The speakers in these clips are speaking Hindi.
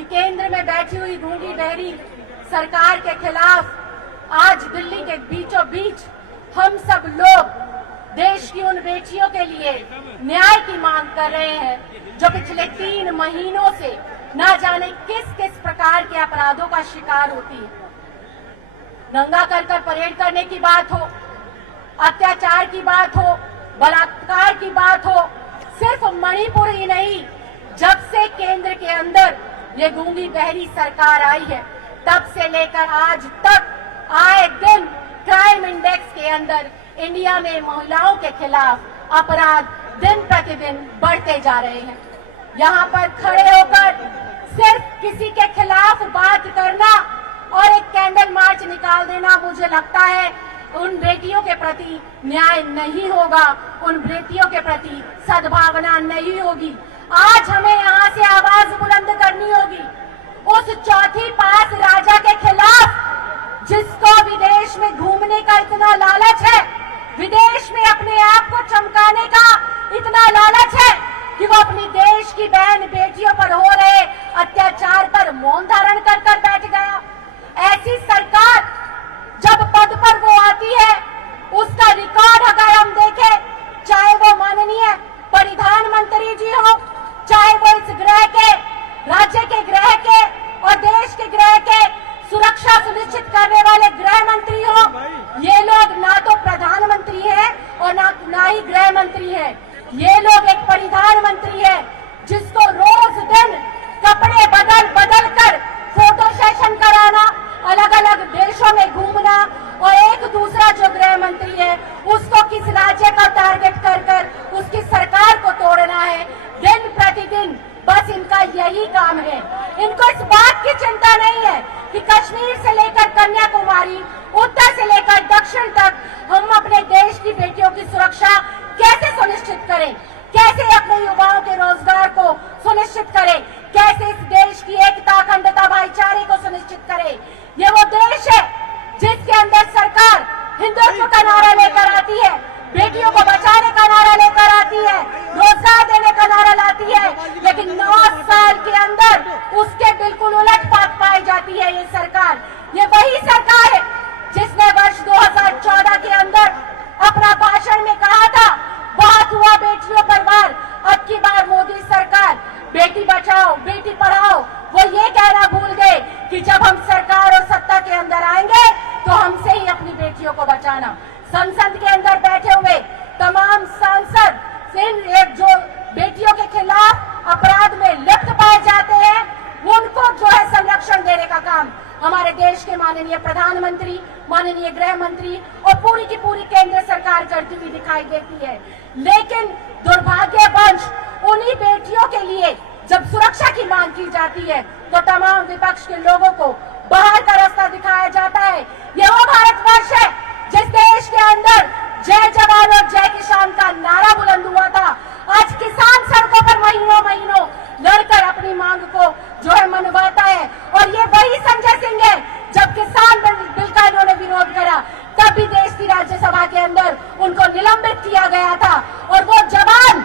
कि केंद्र में बैठी हुई गूंगी बहरी सरकार के खिलाफ आज दिल्ली के बीचों बीच हम सब लोग देश की उन बेटियों के लिए न्याय की मांग कर रहे हैं जो पिछले 3 महीनों से ना जाने किस किस प्रकार के अपराधों का शिकार होती है। नंगा कर परेड करने की बात हो, अत्याचार की बात हो, बलात्कार की बात हो, सिर्फ मणिपुर ही नहीं, जब से केंद्र के अंदर ये गूंगी बहरी सरकार आई है तब से लेकर आज तक आए दिन क्राइम इंडेक्स के अंदर इंडिया में महिलाओं के खिलाफ अपराध दिन प्रतिदिन बढ़ते जा रहे हैं। यहाँ पर खड़े होकर सिर्फ किसी के खिलाफ बात करना और एक कैंडल मार्च निकाल देना, मुझे लगता है उन बेटियों के प्रति न्याय नहीं होगा, उन बेटियों के प्रति सद्भावना नहीं होगी। आज हमें यहाँ से आवाज बुलंद करनी होगी उस चौथी पास राजा के खिलाफ जिसको विदेश में घूमने का इतना लालच है, विदेश में अपने आप को चमकाने का इतना लालच है कि वो अपनी देश की बहन बेटियों पर हो रहे अत्याचार पर मौन धारण कर बैठ गया। ऐसी सरकार जब पद पर वो आती है उसका रिकॉर्ड अगर हम देखें, चाहे वो माननीय प्रधानमंत्री जी हो, चाहे वो इस ग्रह के, राज्य के गृह के और देश के गृह के सुरक्षा सुनिश्चित करने वाले गृह मंत्री हो, ये लोग ना तो प्रधानमंत्री है और ना ही गृह मंत्री है। ये लोग एक प्रधानमंत्री है जिसको रोज दिन कपड़े बदल कर फोटो सेशन कराना, अलग अलग देशों में घूमना और एक दूसरा जो गृह मंत्री है उसको किस राज्य का टारगेट कर उसकी सरकार को तोड़ना है। दिन प्रतिदिन बस इनका यही काम है। इनको इस बात की चिंता नहीं है कि कश्मीर से लेकर कन्याकुमारी, उत्तर से लेकर दक्षिण तक हम अपने देश की बेटियों की सुरक्षा कैसे सुनिश्चित करें, कैसे अपने युवाओं के रोजगार को सुनिश्चित करें, कैसे इस देश की एकता, अखंडता, भाईचारे को सुनिश्चित करें। ये वो देश है जिसके अंदर सरकार हिंदुत्व का नारा लेकर आती है, बेटियों को बचाने का नारा लेकर आती है, रोजगार देने का नारा लाती है, लेकिन 9 साल के अंदर उसके बिल्कुल उलट बात पाई जाती है। ये सरकार, ये वही सरकार है जिसने वर्ष 2014 के अंदर अपना भाषण में कहा था बहुत हुआ बेटियों पर वार, अब की बार मोदी सरकार बेटी बचाओ बेटी पढ़ाओ। वो ये कहना भूल गए कि जब हम सरकार और सत्ता के अंदर आएंगे तो हमसे ही अपनी बेटियों को बचाना। संसद के अंदर बैठे हुए तमाम सांसद जो बेटियों के खिलाफ अपराध में लिप्त पाए जाते हैं उनको जो है संरक्षण देने का काम हमारे देश के माननीय प्रधानमंत्री, माननीय गृह मंत्री और पूरी की पूरी केंद्र सरकार करती हुई दिखाई देती है। लेकिन दुर्भाग्यवश उन्हीं बेटियों के लिए जब सुरक्षा की मांग की जाती है तो तमाम विपक्ष के लोगों को बाहर का रास्ता दिखाया जाता है। ये वो भारतवर्ष है जिस देश के अंदर जय जवान और जय किसान का नारा बुलंद हुआ था। आज किसान सड़कों पर महीनों लड़कर अपनी मांग को जो है मनवाता है और ये वही संजय सिंह है जब किसान बिल का इन्होंने विरोध करा तब भी देश की राज्यसभा के अंदर उनको निलंबित किया गया था। और वो जवान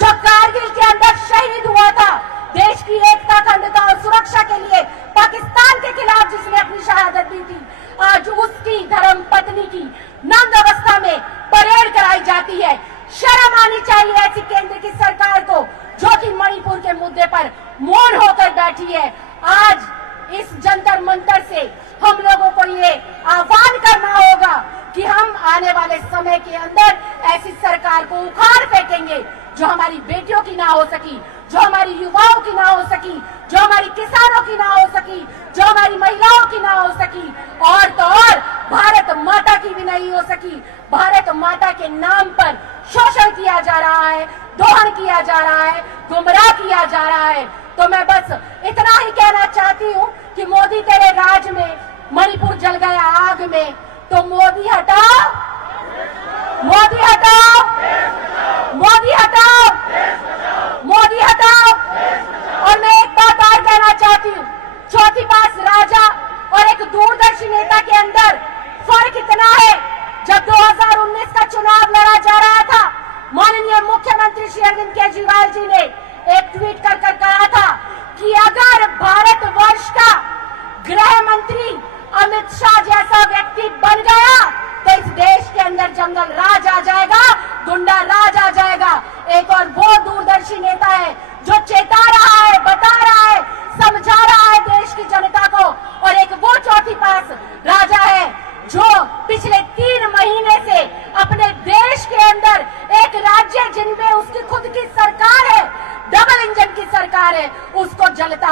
जो कारगिल के अंदर शहीद हुआ था देश की एकता, अखंडता और सुरक्षा के लिए पाकिस्तान के खिलाफ जिसने अपनी शहादत दी थी, आज उसकी धर्म पत्नी की नंद अवस्था में परेड कराई जाती है। शर्म आनी चाहिए ऐसी केंद्र की सरकार को जो कि मणिपुर के मुद्दे पर मौन होकर बैठी है। आज इस जंतर मंतर से हम लोगों को ये आह्वान करना होगा कि हम आने वाले समय के अंदर ऐसी सरकार को उखाड़ फेंकेंगे जो हमारी बेटियों की ना हो सकी, जो हमारी युवाओं की ना हो सकी, जो हमारी किसानों की ना हो सकी, जो हमारी महिलाओं की ना हो सकी और तो और भारत माता की भी नहीं हो सकी। भारत माता के नाम पर शोषण किया जा रहा है, दोहन किया जा रहा है, गुमराह किया जा रहा है। तो मैं बस इतना ही कहना चाहती हूँ कि मोदी तेरे राज में मणिपुर जल गया आग में, तो मोदी हटाओ, मोदी हटाओ, मोदी हटाओ, मोदी हटाओ। और मैं एक बात और कहना चाहती हूँ, चौथी पास राजा और एक दूरदर्शी नेता के अंदर फर्क इतना है। जब 2019 का चुनाव लड़ा जा रहा था, माननीय मुख्यमंत्री श्री अरविंद केजरीवाल जी ने एक ट्वीट कर कहा था कि अगर भारत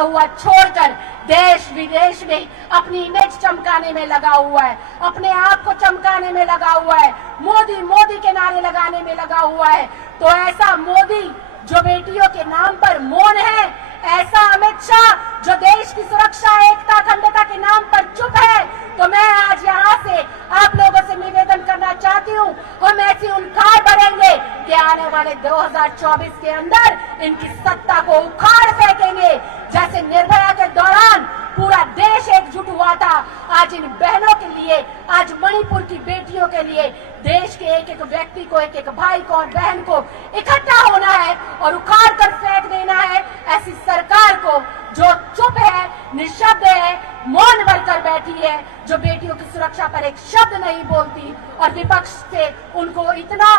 हुआ छोड़कर देश विदेश में अपनी इमेज चमकाने में लगा हुआ है, अपने आप को चमकाने में लगा हुआ है, मोदी मोदी के नारे लगाने में लगा हुआ है। तो ऐसा मोदी जो बेटियों के नाम पर मौन है, ऐसा अमित शाह जो देश की सुरक्षा, एकता, अखंडता के नाम पर चुप है, तो मैं आज यहाँ से आप लोगों से निवेदन करना चाहती हूँ, हम ऐसी उनकार बढ़ेंगे कि आने वाले 2024 के अंदर इनकी सत्ता को उखाड़ फेंकेंगे। जैसे निर्भया के दौरान पूरा देश एकजुट हुआ था, आज इन बहनों के लिए, आज मणिपुर की बेटियों के लिए देश के एक एक व्यक्ति को, एक एक भाई को और बहन को इकट्ठा होना है और उखाड़ कर फेंक देना है ऐसी सरकार को जो चुप है, निशब्द है, मौन बनकर बैठी है, जो बेटियों की सुरक्षा पर एक शब्द नहीं बोलती और विपक्ष से उनको इतना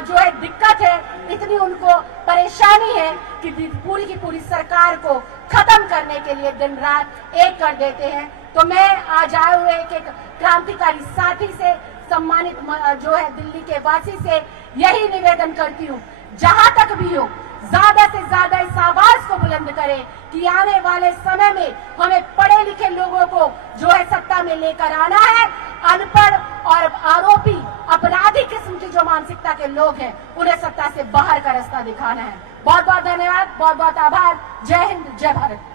जो है दिक्कत है, इतनी उनको परेशानी है कि पूरी की पूरी सरकार को खत्म करने के लिए दिन रात एक कर देते हैं। तो मैं आज आए हुए एक क्रांतिकारी साथी से, सम्मानित जो है दिल्ली के वासी से यही निवेदन करती हूँ, जहां तक भी हो ज्यादा से ज्यादा इस आवाज को बुलंद करें कि आने वाले समय में हमें पढ़े लिखे लोगों को जो है सत्ता में लेकर आना है। अनपढ़ और आरोपी अपराधी किस्म की जो मानसिकता के लोग हैं उन्हें सत्ता से बाहर का रास्ता दिखाना है। बहुत बहुत धन्यवाद, बहुत बहुत आभार। जय हिंद, जय भारत।